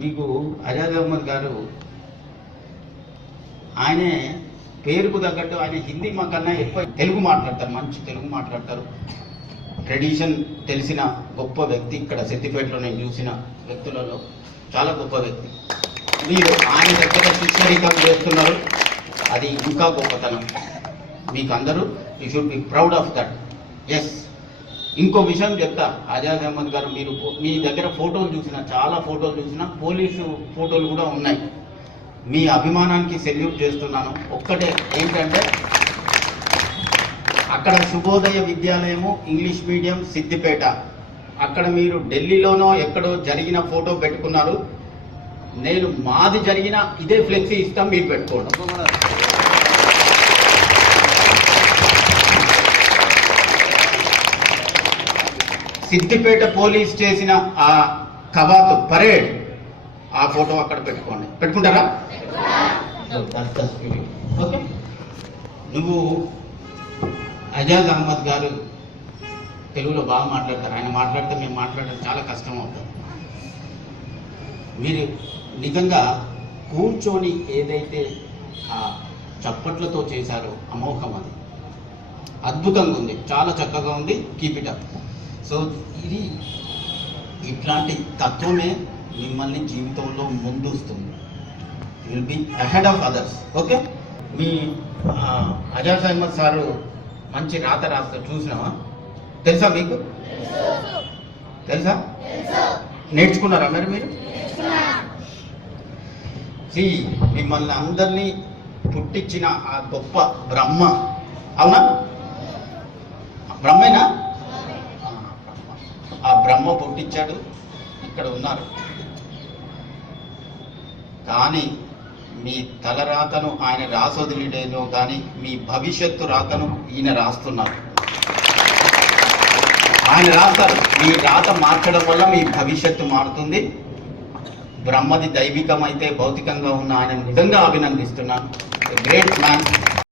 మీకు అజాజ్ అహ్మద్ గారు ఆయనే పేరుకు తగ్గట్టు ఆయన హిందీ మాకన్నా ఎక్కువ తెలుగు మాట్లాడతారు, మంచి తెలుగు మాట్లాడతారు. ట్రెడిషన్ తెలిసిన గొప్ప వ్యక్తి. ఇక్కడ సిద్దిపేటలో నేను చూసిన వ్యక్తులలో చాలా గొప్ప వ్యక్తి. మీరు ఆయన దగ్గర శిక్షరికం చేస్తున్నారు, అది ఇంకా గొప్పతనం. మీకు అందరూ you should be proud of that. Yes, ఇంకో విషయం చెప్తా. అజాజ్ అహ్మద్ గారు, మీరు మీ దగ్గర ఫోటోలు చూసిన, చాలా ఫోటోలు చూసిన, పోలీసు ఫోటోలు కూడా ఉన్నాయి. మీ అభిమానానికి సెల్యూట్ చేస్తున్నాను. ఒక్కటే ఏంటంటే, అక్కడ శుభోదయ విద్యాలయము ఇంగ్లీష్ మీడియం సిద్దిపేట, అక్కడ మీరు ఢిల్లీలోనో ఎక్కడో జరిగిన ఫోటో పెట్టుకున్నారు. నేను మాది జరిగిన ఇదే ఫ్లెక్సీ ఇస్తాం, మీరు పెట్టుకోండి. సిద్దిపేట పోలీస్ చేసిన ఆ కవాతు పరేడ్, ఆ ఫోటో అక్కడ పెట్టుకోండి. పెట్టుకుంటారా? ఓకే. నువ్వు అజాజ్ అహ్మద్ గారు తెలుగులో బాగా మాట్లాడతారు. ఆయన మాట్లాడితే మేము మాట్లాడడం చాలా కష్టం అవుతుంది. మీరు నిజంగా కూర్చొని ఏదైతే ఆ చప్పట్లతో చేశారో అమోఘం, అది అద్భుతంగా ఉంది, చాలా చక్కగా ఉంది. Keep it up. సో ఇది ఇట్లాంటి తత్వమే మిమ్మల్ని జీవితంలో ముందుస్తుంది. Will be ahead of others. Okay. మీ అజాజ్ అహ్మద్ సారు మంచి రాత రాస్తారు, చూసినావా? తెలుసా మీకు? తెలుసా? నేర్చుకున్నారా మరి మీరు? మిమ్మల్ని అందరినీ పుట్టించిన ఆ గొప్ప బ్రహ్మ, అవునా? బ్రహ్మేనా? ఆ బ్రహ్మ పుట్టించాడు, ఇక్కడ ఉన్నారు. కానీ మీ తల రాతను ఆయన రాసొదిలేదో కానీ మీ భవిష్యత్తు రాతను ఈయన రాస్తున్నారు. ఆయన రాస్తారు. మీ రాత మార్చడం వల్ల మీ భవిష్యత్తు మారుతుంది. బ్రహ్మది దైవికమైతే భౌతికంగా ఉన్న ఆయన నిజంగా అభినందిస్తున్నాను. Great man.